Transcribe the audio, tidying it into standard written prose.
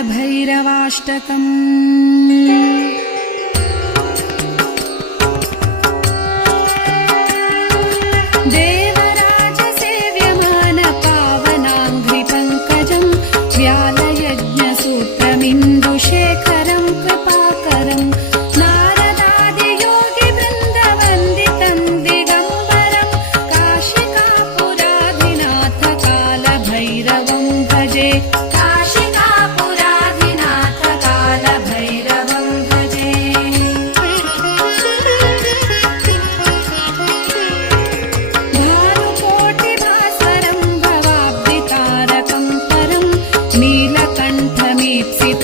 कालभैरवाष्टकम्। देवराजसेव्यमान पावनाङ्घ्रिपङ्कजं व्यालयज्ञसूत्रमिन्दुशेखरं कृपाकरं नारदादियोगिवृन्दवन्दितं दिगम्बरं काशिकापुराधिनाथ कालभैरवं भजे। काशिकापुराधिनाथ कालभैरवं भजे। भानुकोटिभास्वरं भवाब्धितारकं परं नीलकण्ठमीप्सितं